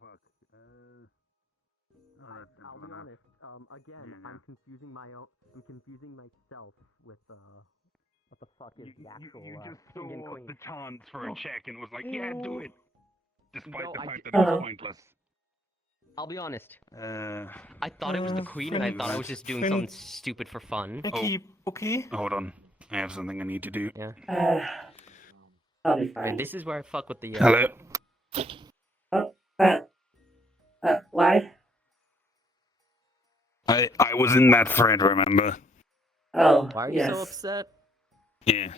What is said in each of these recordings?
fuck. I'll be honest. Again, I'm confusing myself with what the fuck is the actual You just king and saw queen. the chance for a check and was like, yeah, do it. Despite the fact that I it was pointless. I'll be honest. I thought it was the queen, and I thought I was just doing something stupid for fun. Okay. Hold on. I have something I need to do. Yeah. I'll be fine. And this is where I fuck with the. Hello? Why? I was in that thread, remember? Oh, Why are you so upset? Yeah.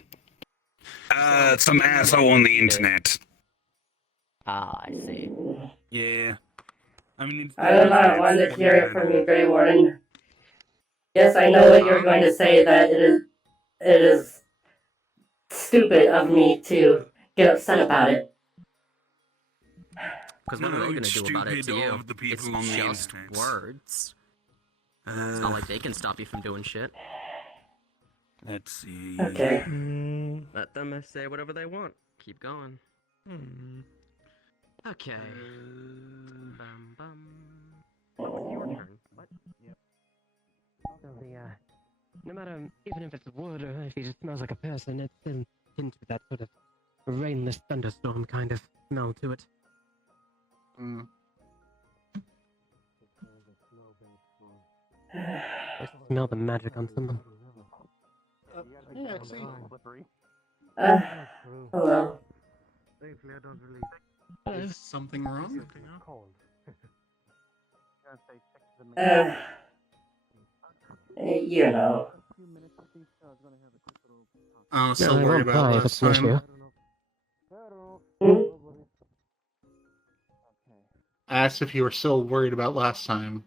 Some asshole on the internet. Ah, I see. Yeah. I mean, I do not want to hear it from you, Grey Warden. Yes, I know what you're going to say, that it is stupid of me to get upset about it. Because what are they going to do about it to you? It's just words. It's not like they can stop you from doing shit. Let's see. Okay. Let them say whatever they want. Keep going. Okay. Bum bum. Oh, your turn. What? Yep. So no matter, even if it's wood or if it smells like a person, it's still tinged with that sort of rainless thunderstorm kind of smell to it. I smell the magic on someone. Yeah, see. Hello. Is something wrong? You know. Oh, so worried about last time. I asked if you were still worried about last time.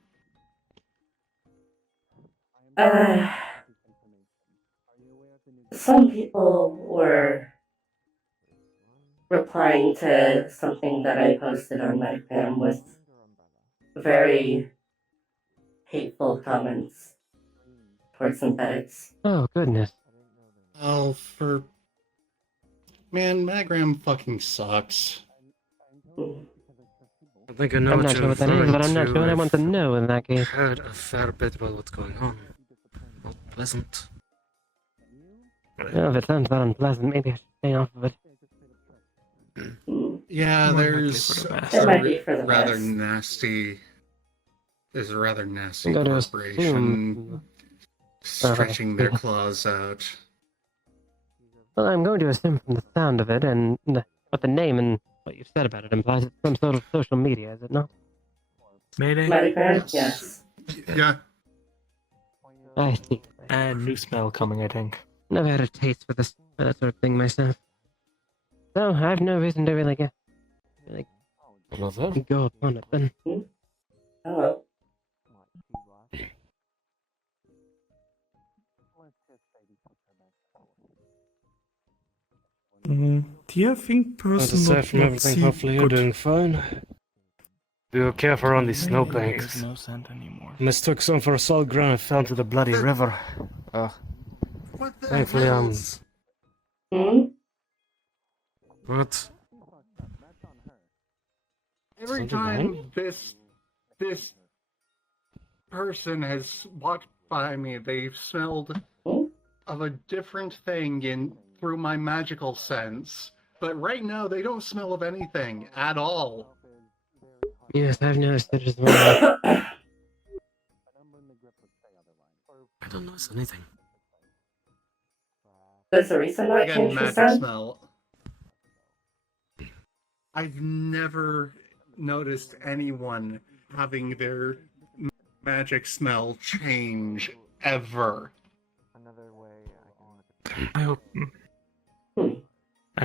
Some people were replying to something that I posted on Metagram with very hateful comments towards synthetics. Oh, goodness. Oh, Man, Metagram fucking sucks. I think I know I'm what not you're sure what that is, but I'm not referring sure what I to. want to know in that case. I've heard a fair bit about what's going on. Pleasant. Well, if it sounds that unpleasant, maybe I should stay off of it. Yeah, there's rather nasty corporation stretching their claws out. Well, I'm going to assume from the sound of it and what the name and what you've said about it implies it's some sort of social media, is it not? Metagram? Yes. Yeah. I see. New smell coming, I think. Never had a taste for this for that sort of thing myself. So I have no reason to really go upon it then. Hello. Do you think personal from everything, hopefully you're doing fine. Be careful on these snowbanks. No scent anymore. Mistook some for solid ground and fell into the bloody river. What the Thankfully, What? Every time this person has walked by me, they've smelled of a different thing through my magical sense. But right now, they don't smell of anything at all. Yes, I've noticed it as well. I don't notice anything. Does Arisa not change her magic scent? smell. I've never noticed anyone having their magic smell change ever. I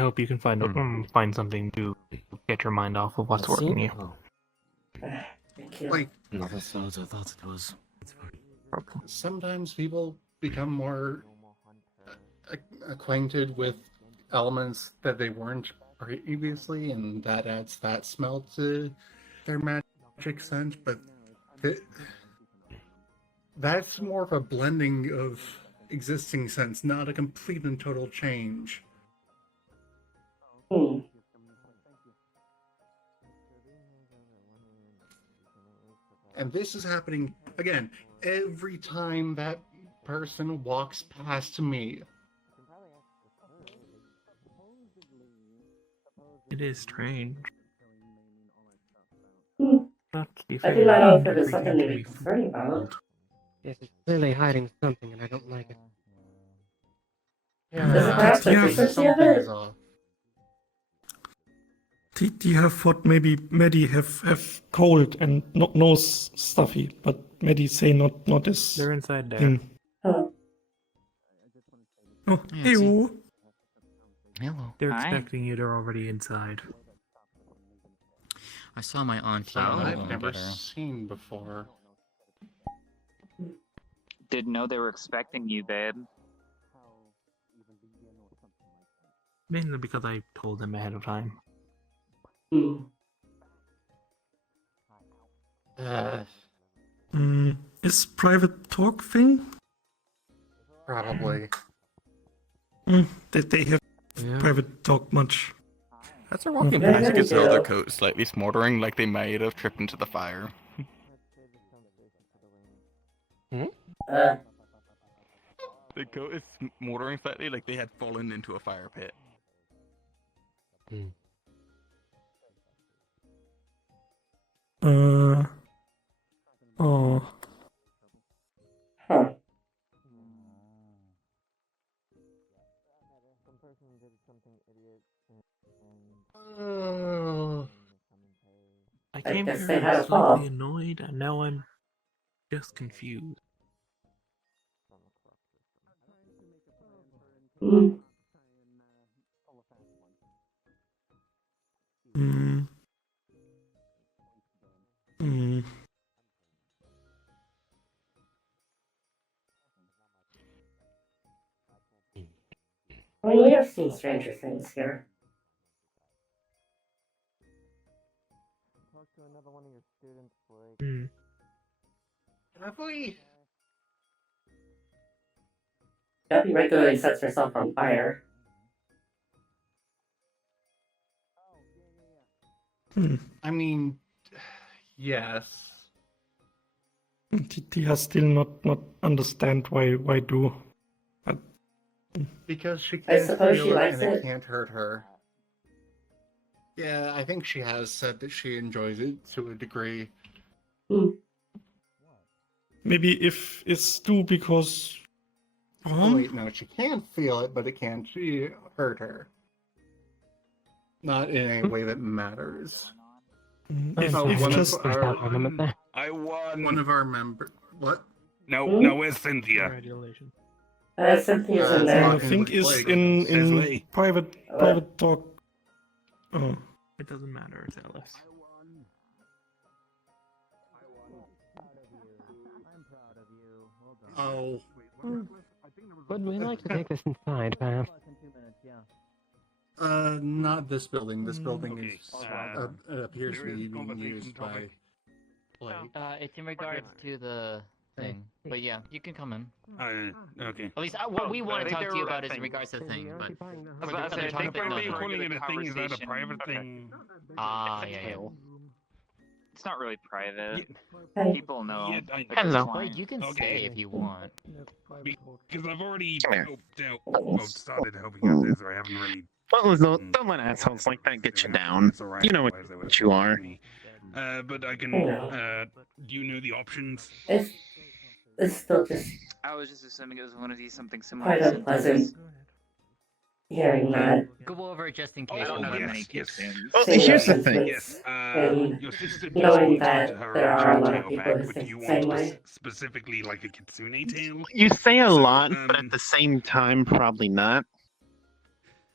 hope you can find something to get your mind off of what's working you. Like, Another thought I thought it was. sometimes people become more acquainted with elements that they weren't previously, and that adds that smell to their magic scent, but that's more of a blending of existing scents, not a complete and total change. And this is happening, again, every time that person walks past me. It is strange. I do not know if it is something to be concerned about. Yes, it's clearly hiding something, and I don't like it. Is it perhaps the Yeah. frequency of Something's it? off. Do you have thought maybe Maddie have cold and not nose stuffy, but Maddie say not this They're inside there. thing. Huh. Oh, Yeah, hey-oh. Hello. They're Hi. expecting you. They're already inside. I saw my auntie So and I'm I've going never to get her. seen before. Didn't know they were expecting you, babe. Mainly because I told them ahead of time. Hmm. Is private talk thing? Probably. That they have private talk much. As they're walking Yeah, past, you they can tell their do. coat slightly smoldering, like they might have tripped into the fire. Uh, The coat is smoldering slightly, like they had fallen into a fire pit. Oh. huh. I I came guess here they had a fall. slightly annoyed, and now I'm just confused. Hmm. I mean, we have seen stranger things here. Hmm. Have we? Gabby regularly sets herself on fire. I mean, yes. Tia still not understand why do. Because she I can't suppose feel she it likes and it it. can't hurt her. Yeah, I think she has said that she enjoys it to a degree. Maybe if it's too because. Oh, wait, no, she can feel it, but it can't hurt her. Not in any way that matters. If, Oh, if one just of our, I won! one of our members. What? No, where's Cynthia? Congratulations. Cynthia's in it's there. I Talking think with is Blake. in Leslie. private talk. Oh. It doesn't matter. It's Alice. Oh. Would we like to take this inside, perhaps? Not this building. This building Okay, appears to there is be conversation used by topic. Blake. It's in regards to the thing. But yeah, you can come in. Okay. At least what we want I to think talk they to you were about is in thing. regards to the thing. But I was for about the to say, other I topic, think Why are they're you no. calling it a thing? Is that a conversation- private okay. thing? Ah, yeah. It's not really private. Hey. People know. Yeah, like, Hello. it's Well, fine. you can Okay. stay if you want. Because I've already Come here. helped out, well, started helping out there, so I haven't really... Don't let assholes like that get you down. You know what you are. But I can, do you know the options? It's still just I was just assuming it was one of these something similar quite to unpleasant synths. hearing that. Go over it just in Oh, case. I don't know that yes, many yes. kids in. Well, Seeing here's the those thing. Yes, and your sister just knowing wanted that her there are a lot of tail people back, who but think you the same want way. specifically like a kitsune tail? You say a So, lot, but at the same time, probably not.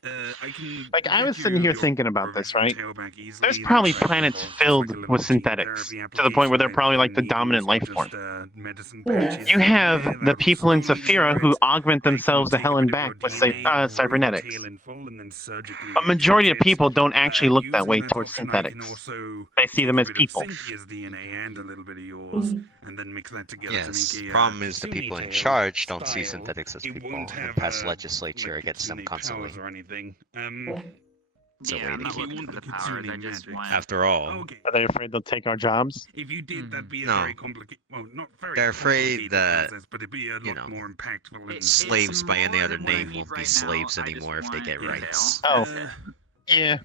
I can Like, I get was you sitting here your thinking about this, right? tail back easily. There's That's probably like planets involves just filled like a little with gene synthetics, therapy to the point where they're application, probably like the maybe dominant it's life just, form. medicine Yeah. patches You here and have there the that people in slowly Saphira wear who it. augment I can themselves to take hell a and bit of back your with DNA, grow your cybernetics. tail in full, and then surgically A majority of attach it. people don't actually look that Using way that towards option, I can synthetics. also They see take them a as bit people. of Cynthia's DNA and a little bit of yours, and then mix that together to Yes, make the a problem is the kitsune people in tail charge don't see style. synthetics as It people won't and have pass legislature like against them kitsune constantly. powers or anything. So Yeah, I'm waiting. not looking for the powers. I just want. After all, Okay. Are they afraid they'll take our jobs? If you did, that'd be a No. very complicated. Well, not very. They're afraid complicated that, process, but it'd be a you lot know, more impactful. And slaves by any more other than what I name need won't be right slaves now. I just anymore if they want get the rights. tail. Oh. That's it. Yeah.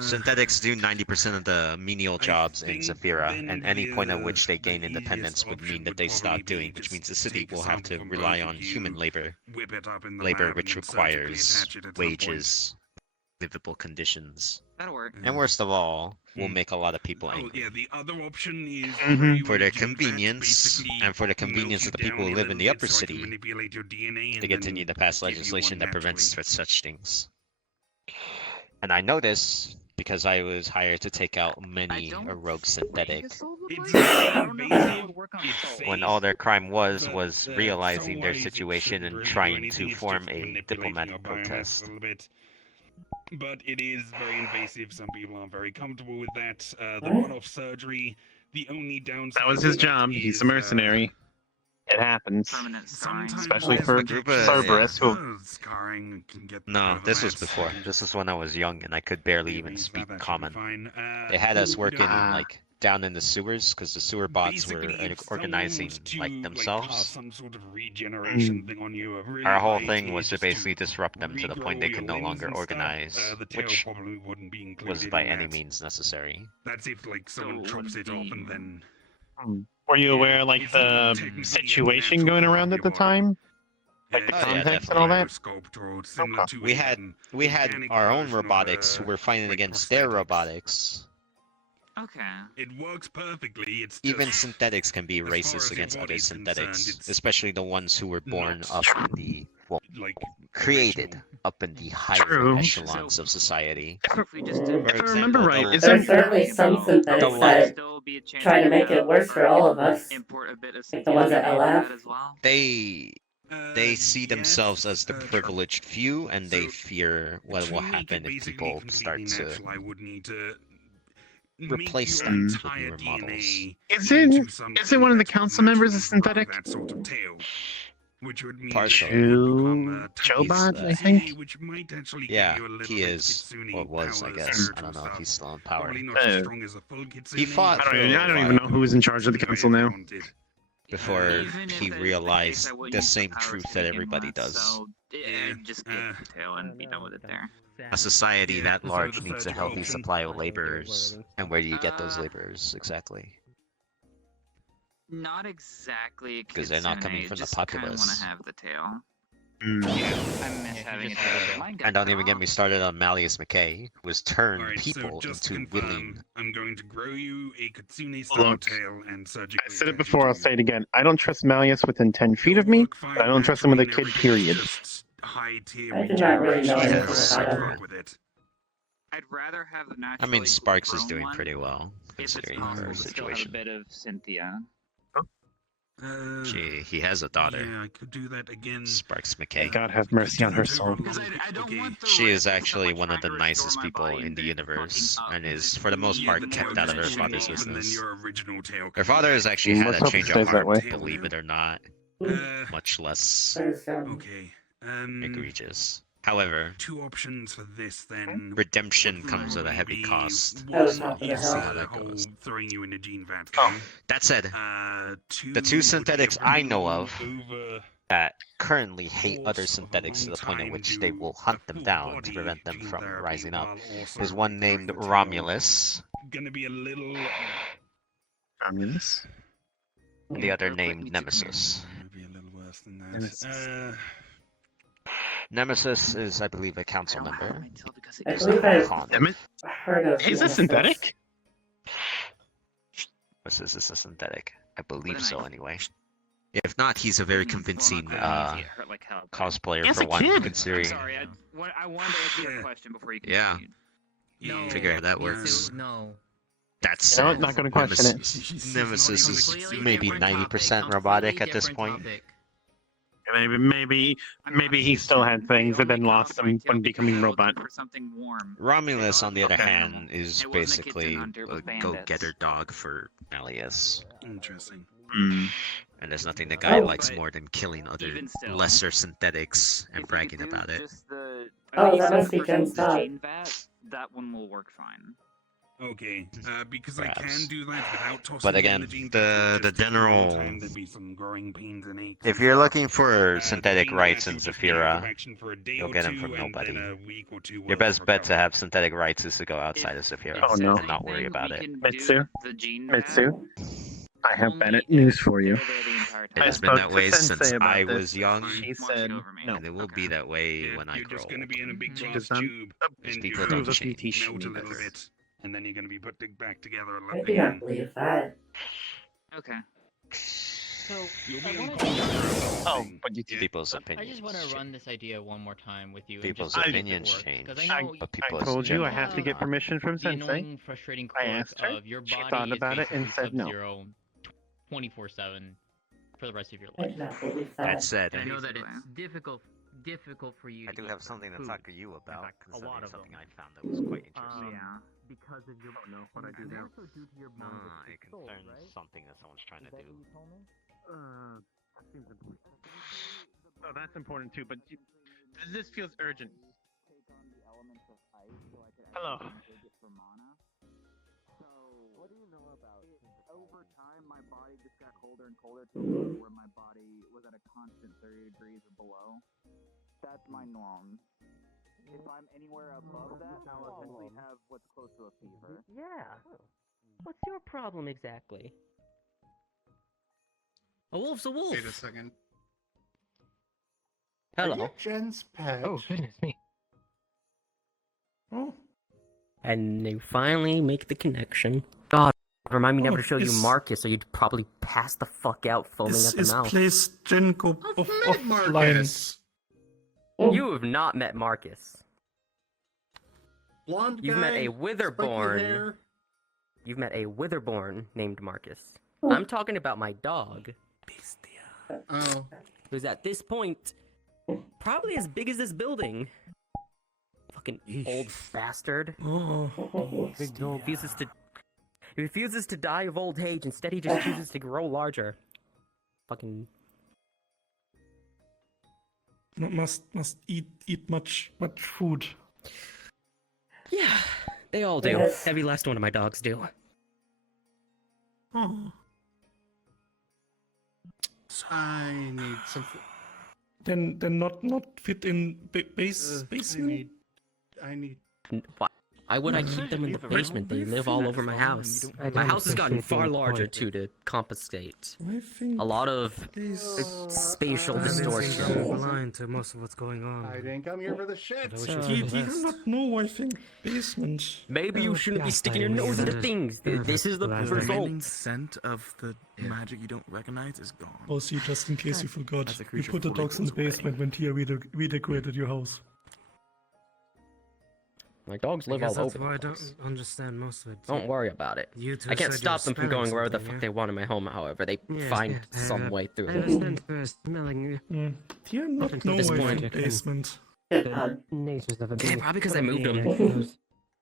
Synthetics do 90% of the menial jobs in think Zafira, then and any point at which they the gain independence easiest would option mean that would they probably stop be doing, which just means the city take a will have sample to from rely both of on you, human labor, whip it up in the labor lab, which and then surgically requires attach it at some point. wages, livable conditions, That'll work. and worst of all, will Mm. make a lot of people Oh angry. yeah, the other option is Mhm. throw you For in their a gene vat, convenience, basically and for the melt convenience you of the people who down a live in the little upper bit so I can city, manipulate your DNA they and continue then to pass give you legislation one that prevents naturally. such things. And I know this because I was hired to take out I many don't a rogue think synthetic a soul would It's work. very I don't know if it invasive. would work on It's soul. when safe, all their crime was but realizing their soul-wise, it situation shouldn't and really do trying anything. to It's form just a manipulating diplomatic your biomass protest. a little bit. But it is very invasive. Some people aren't very comfortable with that. The What? one-off surgery. The only downside That was to his that job. He's a is, mercenary. It happens. Permanent scarring. sometimes Especially there's for like Group actual of- yeah. Cerberus, who scarring can get No, better than this was that. before. You can This just was when I was young and I could barely even rearrange speak that should be common. fine. They had us you working don't- like down in the sewers because the sewer bots were Basically, if organizing someone was to, like pass themselves. some sort of regeneration Mm. thing on you, a really Our whole high thing tier was to just basically disrupt them to the regrow point they your could no limbs longer and stuff, organize, the tail which probably wouldn't be included was by in any that. means necessary. That's if like someone So chops would it off be- and then Were you Yeah, aware, like, it's not the technically a situation natural going part around of at the your body. time? Like the Oh, yeah, context and all definitely. that? Sculpt or similar Okay. to We had organic our own version of robotics who a, were fighting like, against their prosthetics. robotics. Okay. It works perfectly. It's Even just synthetics can be as far as racist your against other body's synthetics, concerned, it's especially the ones who were born not up in the like created original. up in the higher True. echelons of society. If we just Mm. did If I remember example, right, the- isn't There's certainly some The synthetics one- that still be a chance try to we make have it worse for all of us. import a bit of Like the ones at synthetic LF. that as well. They see themselves as the true. privileged few, and they So, fear what To will make happen it if basically people completely start to natural, I would need to replace make your them with entire newer models. DNA Is into it something one of the that council members a naturally grow synthetic? That sort of tail, which would mean Partially. that you would become, Jobot, He's, I think? which might actually Yeah, give you a little he bit of is, kitsune or was, I powers, guess. I spiritual don't know if stuff. he's still in power. Probably not as Uh, strong as a full kitsune. He fought but for a I little don't even while know who's in charge of the way council I now. want it. before Even if he that is the case, realized I wouldn't the use same powers truth to that begin everybody with, does. So Yeah, just get the tail and be done with it there. A society Yeah, that so large the needs a surgical healthy option. supply of laborers. And where do you get those Uh, laborers exactly? Not exactly a 'Cause they're not kitsune, coming from the just kind of want populace. to have the tail. Mm. I miss you having just it. have it. Mine got And don't cut even get off. me started on Malleus McKay, who has turned Alright, people so just into to confirm, willing. I'm going to grow you a kitsune style Look, tail and surgically. I said it attach before, I'll to say you. it again. I don't trust Malleus within 10 feet of It'll me. work fine I don't trust him with a naturally and kid, everything, period. it's just high tier I do not really know regeneration, anything so about I'd him. fuck with it. I'd rather have the I naturally mean, Sparks is grown doing one, pretty well, if it's considering possible her to still have a situation. bit of Cynthia. Gee, he has a daughter, Yeah, I could do that again. Sparks May McKay. God have mercy on her soul. Because I don't want the She is rifle so actually much one of the trying to restore nicest my people body in and the then universe, fucking up, and because is, it's for the most really part, the kept more out of her eventually father's open, then business. your original tail Her can father be has actually Let's had a hope it change of stays that heart, way. believe it or not, Uh, much less There's, okay. egregious. However, Two options for this then. redemption would comes at a heavy be cost. Oh, one top of the is hill. the How that whole goes. throwing you in a gene vat Oh. thing. That said, Two the two would be synthetics a I know of over that currently hate other course of a synthetics to long the point at time which they do will a hunt them full down to body prevent them gene from therapy rising up. while also There's one growing named the tail. Romulus, Gonna be a little. Romulus? and the other Real quick, named me too. Nemesis. Maybe a little worse than that. Nemesis. Nemesis is, I believe, a I council don't have member. my tail because it I goes believe out. I've Con. Damn it. heard of He's a Nemesis. synthetic? Nemesis is a synthetic. I believe But so, I- anyway. If not, he's a very convincing It hurt like hell. cosplayer As for a one, kid. I'm considering. sorry, I wanted to answer your Yeah. question before you Yeah. continued. Yeah. Figure out that works. No. That's You know what? Not gonna question it. Nemesis is Completely maybe different 90% topic, robotic completely at this different point. topic. Maybe he still had things and then lost them when becoming robot. For something warm. Romulus, on the other Okay. hand, is It wasn't a basically kitten hunter, it was a bandits. go-getter dog for Malleus. Interesting. Mm. And there's nothing the guy Oh. likes But more than killing other even still, lesser synthetics If and we could bragging do about it. Just the Oh, that Except must be for Jen's the dog. gene vat, that one will work fine. Okay, because I Perhaps. can do that without tossing But in again, the gene the vat, it would just take a long general. time, there'd be some growing pains and aches. If and you're stuff. looking for The synthetic gene rights vat, in you just get out of Zafira, action for a day you'll or get them two, from and nobody. then a week or two Your will best bet to recover. have synthetic rights is to go outside of Zafira If Oh, no. there's and not worry anything, about we it. can Mitsu? do the gene vat. Mitsu, I have only Bennett if news for you. they're there the entire It time. has been spoke that to way Sensei since about I this. was young, She Watch said it over me. no. and it will Okay. be that way when I You're grow just going to old. be in a big Mhm. glass Because I'm tube, Because and people you're don't going to change. melt a little Neither. bit, and then you're going to be put back together I do again. not believe that. Okay. So You'll I be wanna uncomfortable. Oh, but you Yeah. People's I opinions. just want to change. run this idea one more time with you. People's and just see if opinions it works, change, because I know but I people's told you I general have to get Uh, permission from the Sensei. annoying, frustrating I quirk asked her. of your She body thought is about it and basically said no. Sub-Zero 24/7 for the rest of your I life. do not believe That that. said, And I know that Basically. it's difficult for you. I to do eat have something to food. talk to you about. fact, a Concerning lot of something them. I found that was quite interesting. Yeah. Because of your. don't know what I do now. Also due to your It concerns something that someone's trying to do. Seems important. Oh, that's important too. But this feels urgent. Hello. What do you know about over time my body just got colder and colder to the point where my body was at a constant 30 degrees or below. That's my norm. If I'm anywhere above that, I'll essentially have what's close to a fever. Yeah. What's your problem exactly? A wolf's a wolf. Wait a second. Are Hello. you Jen's pet? Oh, goodness me. Oh, And you finally make the connection. God, remind me never to show you is- Marcus, or you'd probably pass the fuck out foaming is, at the is mouth. place Jen go I've off met offline? Marcus. You have not met Marcus. Blonde You've guy, met a spiky Witherborn. hair. You've met a Witherborn named Marcus. Oh. I'm talking about my dog, Oh, who's at this point probably as big as this building. Fucking old bastard. Oh, Big dog. He refuses to die of old age. Instead, he just chooses to grow larger. Fucking. must eat much food. Yeah, they all do. Yes. Every last one of my dogs do. Oh. I need some. Then not fit in basement. I need. Why? Why would I keep them in the basement? They live all over my house. My house has gotten far larger too to compensate. I think A lot of spatial distortion. Blind to most of what's going on. I didn't come here for the shit. But I wish it was He for the do best. not know. I think basement. Maybe you shouldn't be sticking your nose into things. This is the result. Scent of the magic you don't recognize is gone. Oh, see, just in case you forgot, As a you creature put the fully dogs in the goes away. basement when Tia redecorated your house. My dogs live all over. Why I the don't place. understand most of it. Don't worry about it. You two I can't said stop you them were from going smelling wherever the something, fuck yeah? they want in my home. However, they Yes, find yes, some way through I it. understand for smelling. Tia not Until know this I point. think basement. Natures of a Yeah, probably because I moved them.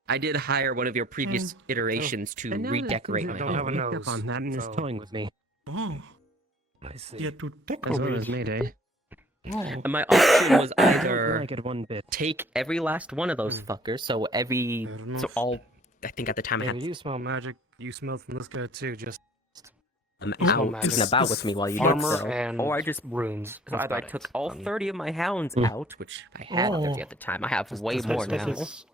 I did hire one of your previous iterations to redecorate my don't have a home. nose. on that and is so- toying with me. Oh, I see. yeah, to As well as decorate. Mayday. Oh, And my option was I don't either like it one bit. take every last one of those fuckers, so I don't know if- all. I think at the time I Yeah, had you smell magic. You smell from this guy too. Just them Oh, out magic. and about with me while you did armor so, and or I just runes. so either I took all 30 of my hounds Mm. out, which I had Oh. 30 at the time. I have way that's more what now. is-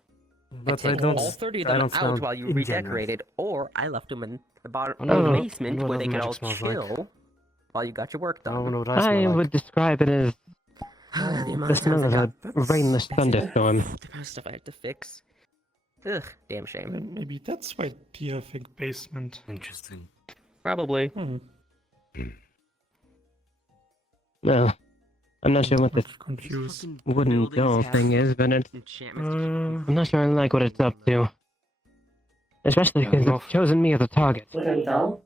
I But I take don't. all 30 of I them don't out smell while you in general. redecorated, or I left them in the bottom I of know the what- basement I know where what they could magic all smells chill like. while you got your work I don't done. know what I smell like. would describe it as the the amount of smell times of I a got rainless that's it. thunderstorm. The amount of stuff I had to fix. Ugh, damn shame. Then maybe that's why Tia think basement. Interesting. Probably. Hmm. Well, I'm not sure what this Confused. wooden doll thing is, but it's, Uh, I'm not sure I like what it's up to. Especially because it's chosen me as a target. Wooden doll?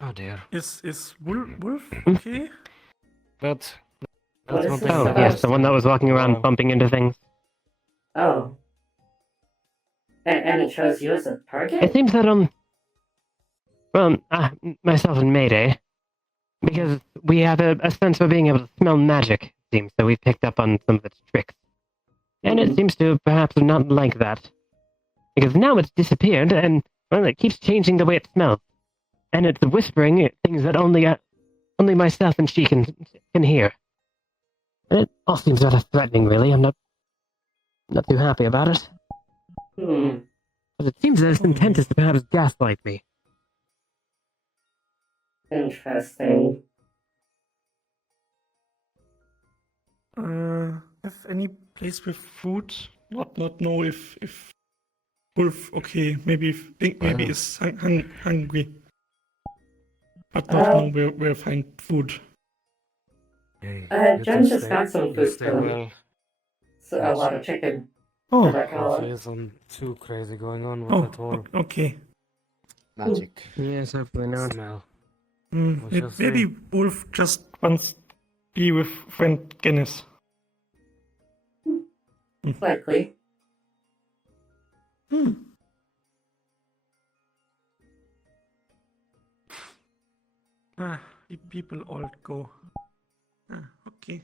Oh dear. is Wolf okay? But What is this Oh, about? yes, the one that was walking around Oh. bumping into things. Oh. And it chose you as a It target? seems that, myself and Mayday, because we have a sense of being able to smell magic, it seems, so we picked up on some of its tricks. And it seems to perhaps not like that. Because now it's disappeared, and, well, it keeps changing the way it smells. And it's whispering things that only myself and she can hear. And it all seems rather threatening, really. I'm not too happy about it. But it seems that its intent is to perhaps gaslight me. Interesting. Have any place with food? Not know if Wolf, okay, maybe is hungry, but not know where find food. Jen just got some food from well. so a lot of chicken. Oh, Hopefully isn't too crazy going on with that whole okay. magic Yes, hopefully not. smell. We shall Maybe see. Wolf just wants to be with friend Guinness. Likely. People all go. Okay.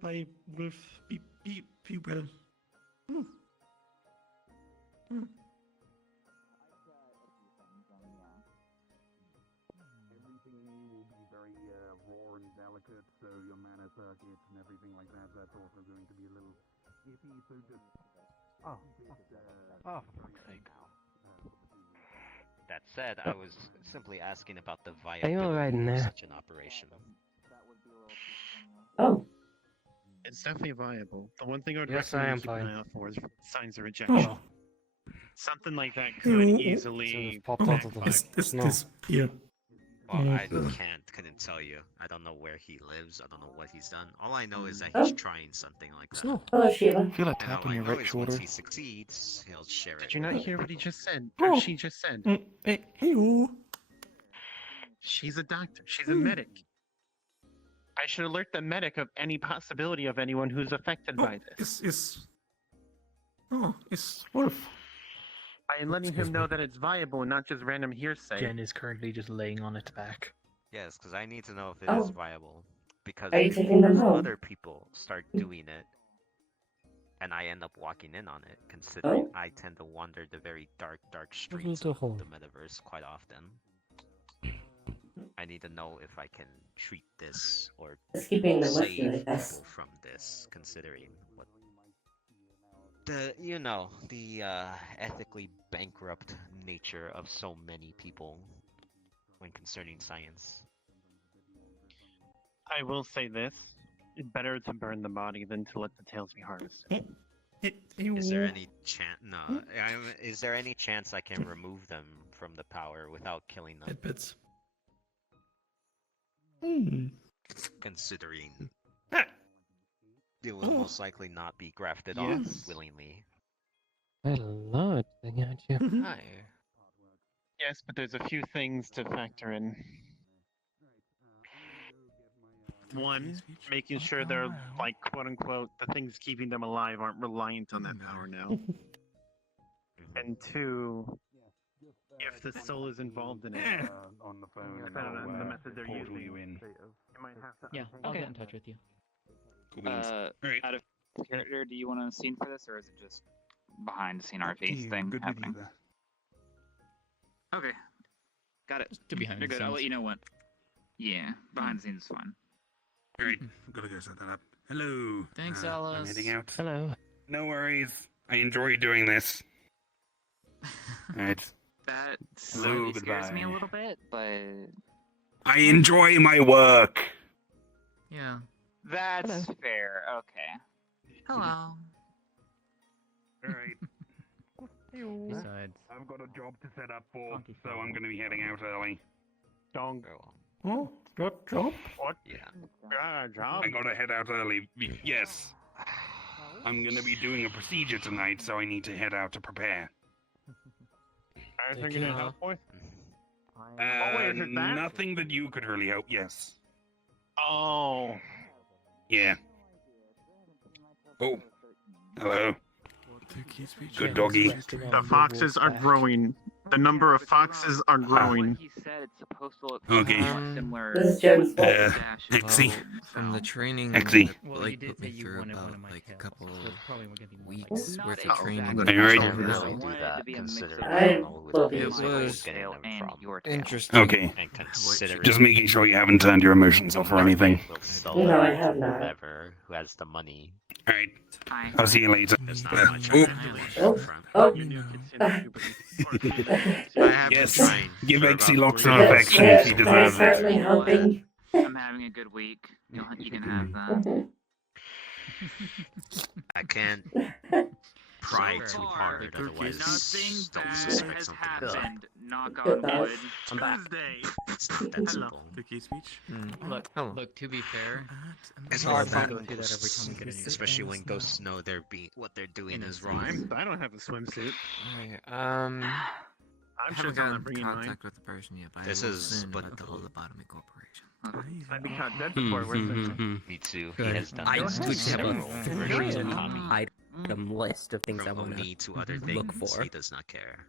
Bye, Wolf. Be well. Everything will be very raw and delicate, so your mana circuits and everything like that, that's also going to be a little iffy, so just... Oh, for fuck's sake. That said, I was simply asking about the Are you all right viability in of there? such an operation. Oh. It's definitely viable. The one thing I would Yes, I recommend am you keep an fine. eye out for is signs of rejection. Oh. Something like that could easily popped out of the backfire. This here. Well, I Ugh. couldn't tell you. I don't know where he lives. I don't know what he's done. All I know is that Oh. he's trying something like that. No. Hello, Sheila. Feel a And all tap on I your know right is shoulder. once he succeeds, he'll share it. Did you not hear what he just said? Oh. Or she just said? Hey, She's a doctor. She's a medic. I should alert the medic of any possibility of anyone who's affected by this. Is Wolf. I am letting him know that it's viable and not just random hearsay. Jen is currently just laying on its back. Yes, because I need to know if it is Oh. viable. Because Are you if taking them home? other people start doing it, and I end up walking in on it, considering I tend to wander the very dark streets the of hole. the metaverse quite often. I need to know if I can treat this or Just keeping them with save you, I people guess. from this, considering what the ethically bankrupt nature of so many people when concerning science. I will say this. It's better to burn the body than to let the tails be harvested. Is there any chance? No. Is there any chance I can remove them from the power without killing them? Bits. Considering it will most likely not be grafted on Yes. willingly. Hello, aren't you? Hi. Yes, but there's a few things to factor in. One, making sure they're, like, quote unquote, the things keeping them alive aren't reliant on that power now. And two, if the soul is involved in it, on the phone, depending on the method they're portal using, you in. you might have to. Yeah, I'll get in touch with you. Cool beans. Alright. Out of character, do you want a scene for this, or is it just behind the scene RP thing Good happening? with you there. Okay, got it. To behind You're the good. I'll scenes. let you know when. Yeah, behind the scenes is fine. Alright, gotta go set that up. Hello. Thanks, I'm Alice. heading out. Hello. No worries. I enjoy doing this. Alright. That Hello, slightly scares me a goodbye. little bit, but I enjoy my work. Yeah. that's fair. Okay. Hello. Alright. Besides, I've got a job to set up for, so I'm gonna be heading out early. Dong. Oh, good job. What? Yeah. Job? I gotta head out early. Yes. I'm gonna be doing a procedure tonight, so I need to head out to prepare. Anything you need help with? wait, is it that? Nothing that you could really help. Yes. Oh. Yeah. Oh. Hello. Good doggy. The foxes are growing The number of foxes are growing. He said it's supposed to look Okay. somewhat similar. This is Jen's fault. Exy. From the training Exy. that Blake put me through about like a couple weeks Not worth of exactly. training. Are you alright? Can't really do that, considering I you know will who be. the It was getting them and from. your tail. Interesting. Okay. And considering Just making sure you haven't turned your emotions off or anything. will sell No, I it have to not. whoever who has the money. Alright. Hi. I'll see you later. There's not much Oh. Oh, oh. I have Yes. been trying Give for Exy about lots 3 of years. affection. Yes, She I deserves it. certainly helping. I'm having a good week. You can have that. I can't pry too hard, otherwise Nothing don't bad suspect has something else. happened. Knock on Goodbye. wood. I'm back. It's not that simple. Look, Hello. look. To be fair, It's Yeah, hard we finding go through that every time we get a new especially game. when ghosts know what they're doing is wrong. I don't have a swimsuit. Alright, I'm I sure haven't I'm gotten not bringing mine. contact with the person yet, but This I will is soon but- about the whole lobotomy corporation. I've been caught dead before. Where's the Me too. Good. He has done I this. would have several a versions of three Tommy. item list of things I From want me to other look things, for. he does not care.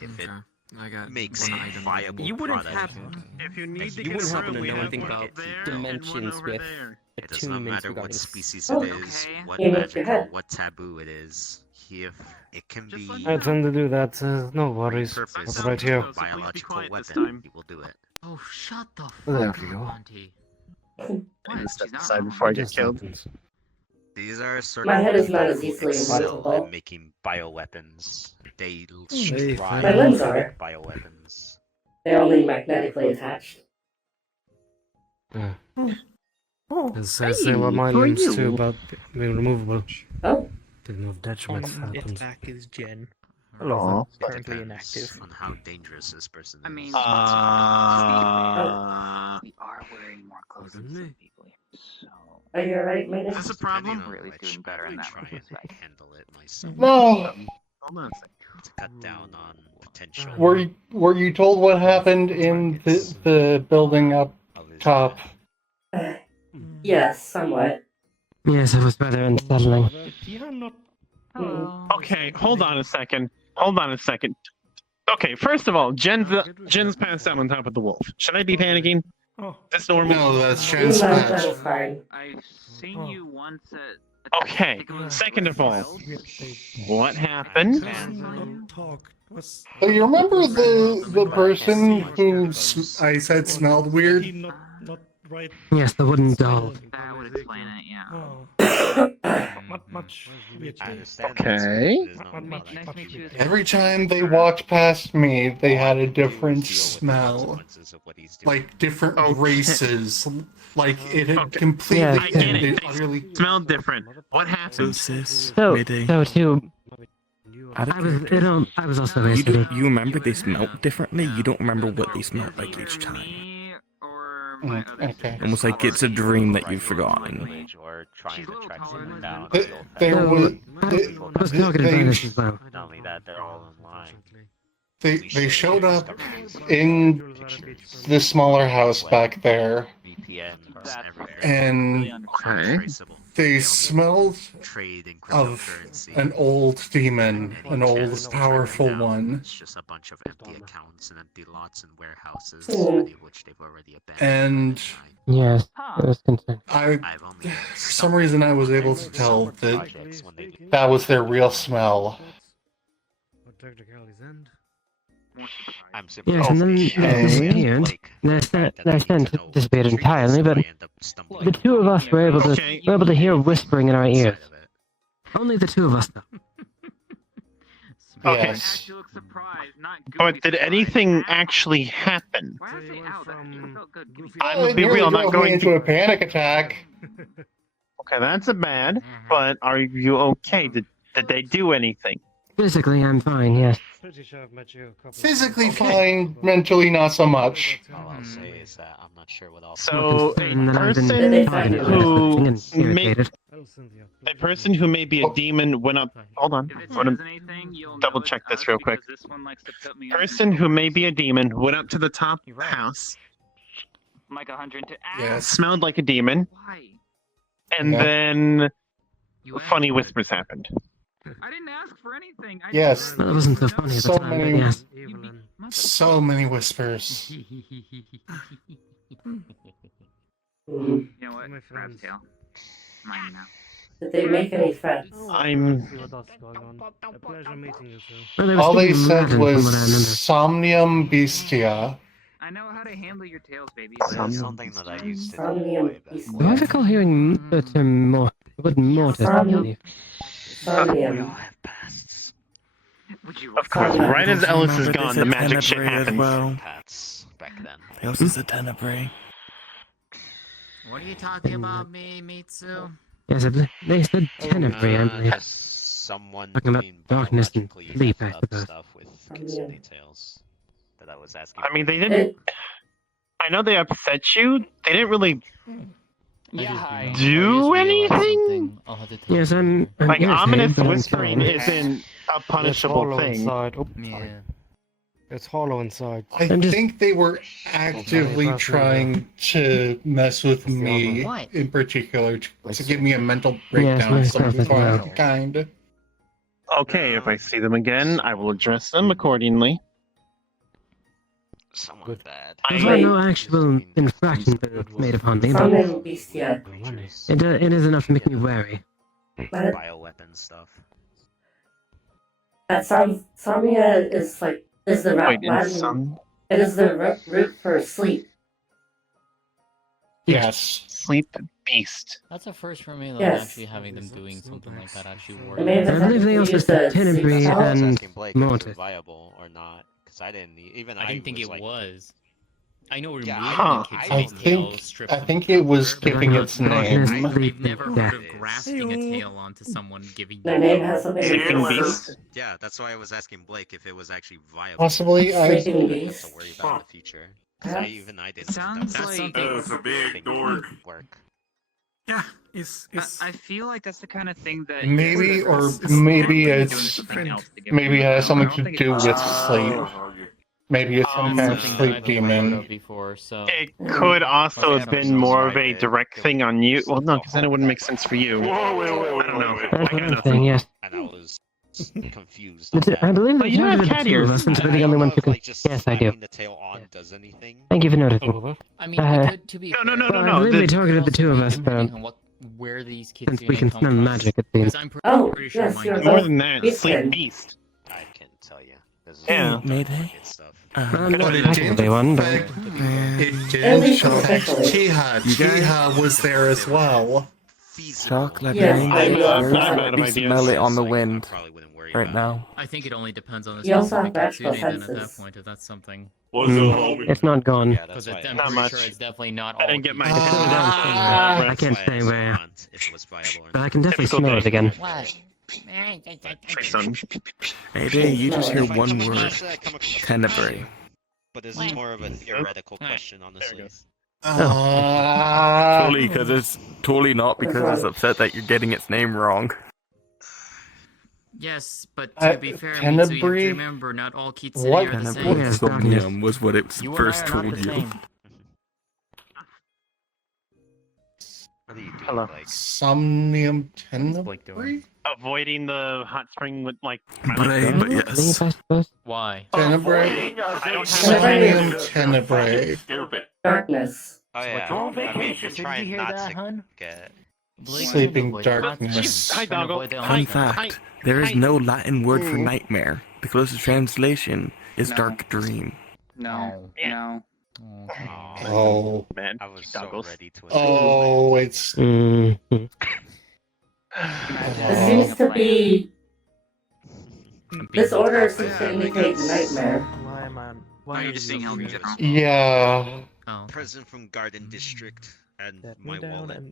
If it Okay. I got makes one a item. viable You wouldn't product, have- If you need to You get wouldn't a happen room, to we know have anything one about up there and one dimensions over with there. it does not attunements matter what regarding species Oh, it is, okay. what You moved your magical, head. what taboo it is. If it can Just be let me I tend to do that. No worries. repurposed Right here. into a biological quiet this weapon, time. he will do it. oh, shut the There fuck we up, go. Auntie. What? Step She's not aside wrong. before I get Just killed. happens. These are sort My of head is not people as who easily excel invincible. in making bioweapons. They Hey, strive My limbs to are. make bioweapons. They're only magnetically attached. Yeah. Oh, It's the same with my limbs too, about being removable. Oh. Didn't know if detriment Its happened. back is Jen. Hello. Currently Depends inactive. on how dangerous this person is. I mean, we are wearing more clothes than some people here, so Are you alright, Maiden? Is this a Depending problem? on We're at least which, doing better I in would that try respect. and handle it myself No. Hold on a second. to cut down on potential Were you told what happened in the building up of his top? death. Yes, somewhat. Yes, it was rather unsettling. Hello. Okay, hold on a second. Hold on a second. Okay, first of all, Jen's passed out on top of the wolf. Should I be panicking? Oh. That's normal. No, that's No, Jen's that patch. is fine. I've seen you once at. Okay, second of all, what happened? Talk. Was So you remember the person who I said smelled weird? he not right? Yes, the wooden doll. That would explain it, yeah. Oh. Much weird. I understand Okay. that, it is not Much, what I Nice to meet do. you. Every time they walked past me, they had a different Deal with the smell. consequences of what he's doing. Like different Okay. races. Like it had Okay. completely Yeah, I get it. ended They utterly. smell different. What happened? So too. I was also yesterday. You remember they smelled differently? You don't remember what they smelled like each time. Me or my other Okay. Almost like it's a dream that you've forgotten. Language or trying She's a to little track taller someone than down. Th- There So, was I was targeted by this as well. Not only that, they're all in line. they showed up in the smaller house back there, VPNs everywhere. and Okay. they smelled Trade in of cryptocurrency. an old demon, an old powerful Now, one. It's just a bunch of empty accounts and empty lots and warehouses, Oh. many of which they've already abandoned. And Yes, Huh. it was concerned. I've only For some reason, I was able to tell that projects when they do. that was their real smell. I'm simply Yes, and then they Okay. disappeared. Their scent disappeared entirely, but the two of us were able Okay. to hear whispering in our ears. Only the two of us, though. Okay. Yes. Actually look surprised, not goofy But did surprised. anything Ow. actually happen? Why did I say ow? That felt good. Give me I Oh, would it be nearly real, not drove me going into to. a panic attack. Okay, that's a bad. But are you okay? Did they do anything? Physically, I'm fine, yes. Pretty sure I've met you a couple. Physically fine, mentally not so much. All I'll say is that I'm not sure what else. So a And then I've been person targeted by who something and may irritated. a person who may be a demon went up. Hold on. If it Hold on. says anything, you'll Double know it's check this us real quick. because this one likes to put me on Person who may be a demon went up to the top of the house, like 102. Yes. smelled like a demon, Why? and Yeah. then You funny whispers happened. I didn't ask for anything. Yes. Well, it wasn't so funny at the So time, many, but yes. so many whispers. You know what? Crab's tail. Mine now. Did they make any friends? I'm. See what else is going on. A pleasure meeting you, sir. Well, they were All they speaking said Latin, was from what I remember. Somnium Bestia. I know how to handle your tails, baby. That's something that I used to do Somnium way back. Do I recall hearing the term the word mortis? I believe? Somnium. Would you? Of course, Sorry. right as Ellis is Remember gone, they the said magic shit Tenebrae as happens. well. Cats back then. They also said Tenebrae. What are you talking about, me, Mitsu? Yes, they said tenebrae, I believe. Someone Talking about doing darkness and biologically sleep, I effed up suppose. stuff with kitsune tails that I was asking. I mean, they didn't. I know they upset you. They didn't really Yeah, do anything. Yes, I'm Like irritated, ominous but I'm whispering fine. isn't a It's punishable hollow thing. inside. Oh, sorry. It's hollow inside. I think they were actively trying to mess with me What? in particular to give me a mental breakdown of some myself as well. kind. Okay, if I see them again, I will address them accordingly. Someone bad. There were no actual infractions made upon me, but Somnium Bestia. it is enough to make me wary. Bioweapon stuff. That Somnia is like is the Wait, in Latin. some It is the root for sleep. Yes. sleep beast. That's a first for me, though, Yes. actually having them doing something like that actually work. I mean, I believe they also use said the tenebrae sleep I was and asking Blake if it was mortis. viable or not, because I didn't even. I didn't think was it like, was. I know removing Yeah, the I kitsune's tail think strips I them think from it was fur, but skipping not its darkness, name. sleep, I've never and heard death. of grasping a tail onto someone giving My you name has something to do Sleeping with beast. Yeah, that's why I was asking Blake if it was actually viable. Possibly, I Sleeping Have beast. to worry about in the future. Because Huh? even I didn't. Sounds think like- that Oh, was it's a thing big that dork. would work. Yeah, it's I feel like that's the kind of thing that maybe, or it's- maybe doing it's something else to get maybe it rid of has it. something I don't to think do it's- with sleep. Maybe it's some kind of something sleep that I've never heard demon. of before, so It could also Yeah, have but been sounds more of like a it direct could thing on you. Well, no, the because then it whole wouldn't make point sense for you. Wait. I don't know. That's I what got I'm nothing. saying, yes. And I was confused. On I that. believe But they you don't targeted have the cat two of ears. us since we're I the don't only know ones who if, can. like, just Yes, I do. slapping the tail on does anything. Thank you for noticing. I mean, Uh, it could, to be No, fair, no, no, no, I no. believe they The, targeted the two of us, depending on where these since kitsune we can come smell from. magic, it seems. Because I'm Oh, pretty sure yes, mine you're does. more both than that, beast sleep then. beast. I can tell you. This is Hey, Mayday. market stuff. I'm not But it technically did one, but affect. It At did least affect officially. Chiha. You guys- Chiha was there as well. Chocolate Yes, rain. but you I'm also out have, of We ideas. smell it on the Like, I wind probably wouldn't worry right about now. I think it only depends on the You also specific have magical kitsune then at that senses. point, if that's something. it's not gone. Yeah, Because that's why I'm Not pretty much. sure it's definitely not all I didn't get my kitsune. It's still down somewhere. Ah, I can't That's why say I where, asked if it was viable or but I not. can definitely Typical smell it thing. again. What? Trayson. Mayday, you just hear If I one come word. across it, I come across it. Tenebrae. But this is more of a theoretical question, honestly. Totally, because it's totally not because it's upset that you're getting its name wrong. Yes, but to be fair, Mitsu, you have to Tenebrae? remember, not all kitsune What? are the same. Tenebrae Yes, Somnium was what it You and first I are not told the you. same. What do you do? Hello. Like, Somnium Blake doing? Tenebrae? Avoiding the hot spring with like. Brain, but Sleep, yes. I suppose. Why? Tenebrae? I don't have Somnium Tenebrae. Darkness. oh yeah. I mean, you're trying not to get. Sleeping darkness. Hi, doggo. Fun fact, there is no Latin word for nightmare. The closest translation is No. dark dream. No, no. Oh. Man, I was doggos. so ready to. Oh, it's. Mhm. This seems to be. This order seems to indicate nightmare. No, you're just saying hell in general. Yeah. Oh. Present from Garden District and my wallet.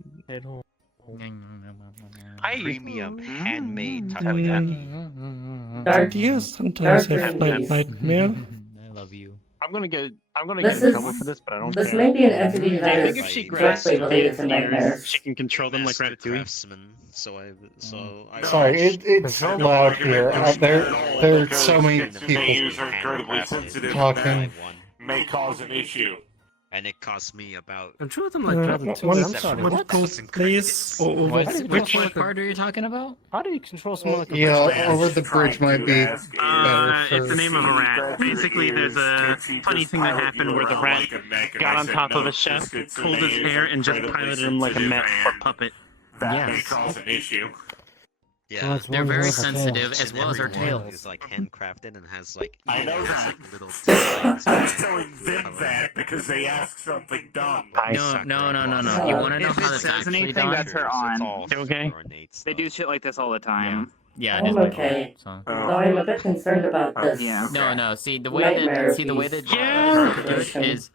Premium handmade takoyaki. Dark. Ideas sometimes Dark have dreams. nightmare. I love you. I'm gonna get This in is- trouble for this, but I don't This care. may be an entity I that think is if she grabs directly the related to ears, nightmares. she can control them like Master Ratatouille. craftsman, so I Sorry, it's loud here. There are so many people incredibly sensitive talking. may cause an issue. and it cost me about. I'm sure them like rather too. One, I'm sorry. one What? cool place or What? over Which which card are you talking about? How do you control someone like a Yeah, bridge? over the bridge might be better It's the for. name of a rat. Basically, there's a funny thing that happened where the rat got on top of a chef, pulled his hair, and just piloted him like a mech or puppet. That may cause an issue. Yeah, They're very sensitive, as well as their every one tails. is like handcrafted and has like I know ears, that. like little designs. I and still invent that because they ask something dumb. No. You want to know If how it that's says actually anything, done? that's her on. You okay? They do shit like this all the time. Yeah, I'm okay. So. Though I'm a bit concerned about this. Yeah. No. See the way that situation. is.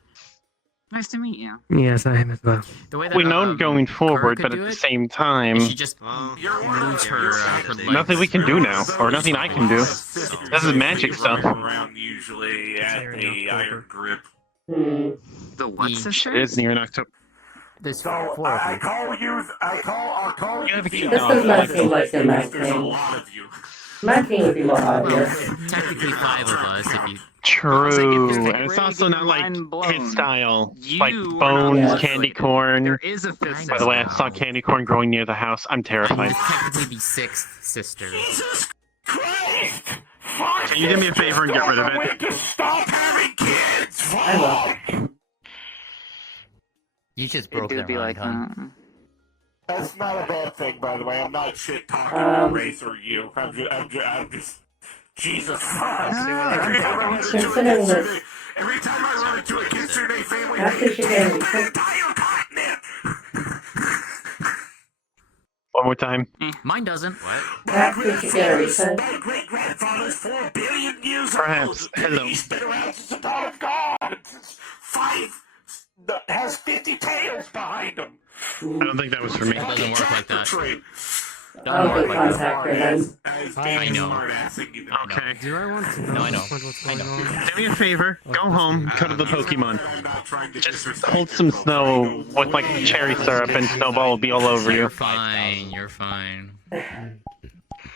Nice to meet you. Yes, I am as well. The way that We know going forward, Kurika but do at the it, same time, is she just moves her legs. nothing we can do now, or nothing I can do. This is magic stuff. Around usually at the iron grip. The what sister? It is near in October. There's So I'll call You have a cute This dog. does not seem like the Mac There's a thing. lot of you. Mac thing would be more obvious. Technically 5 of us if you. True, and it's also not like hit style, like bones, candy corn. There is a fifth By the way, I saw candy corn growing near the house. I'm terrified. Technically the 6th sister. Can you do me a favor and get rid of it? Stop having kids! I will. You just It broke do their be mind, like huh? That's not a bad thing, by the way. I'm not shit talking your race or you. I'm just Jesus Christ. Considering this, Every time I run into a Kitsune family, after she gets entire continent. One more time. Mine doesn't. after she get a reset, My great-grandfather's 4 billion years Perhaps. old. Hello. He's been around since the dawn of God. Since 5 has 50 tails behind him. I don't think that was for me. It doesn't work like that. I'll go contact her then. I know. Okay. Do I want to know No, I know. what's going on? Do me a favor. Go home. Cuddle the Pokemon. Just hold some snow with like cherry syrup, and Snowball will be all over you. You're fine. You're fine.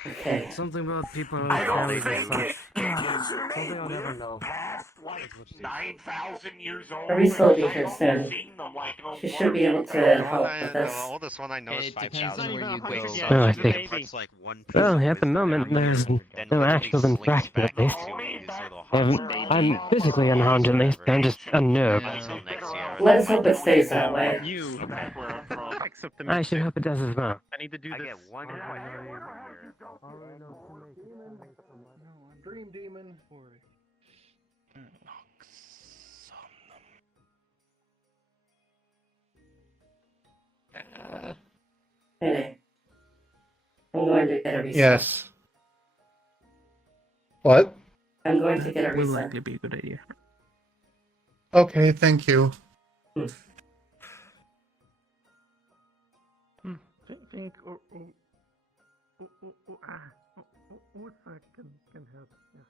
Okay. Something about people in I don't families think and it such. Something I'll never know. past like 9,000 years old. Hurry will be here soon. Seen them, like, She should be able to help with The this. oldest one I know is It depends 5,000. on where you go. Oh, I see. It's like one piece Well, of at the wisdom moment, that there's then no literally actual slinks interaction back at least. into his little I'm physically unharmed at least. I'm just unnerved. Until next year. Let's hope it stays that way. You. Except the I should hope it does as well. I need to do I this. get one question. Dream Demon. Anyway, I'm going to get a reset. Yes. What? I'm going to get a Would reset. likely be a good idea. Okay, thank you. Think or if I can help. Yeah.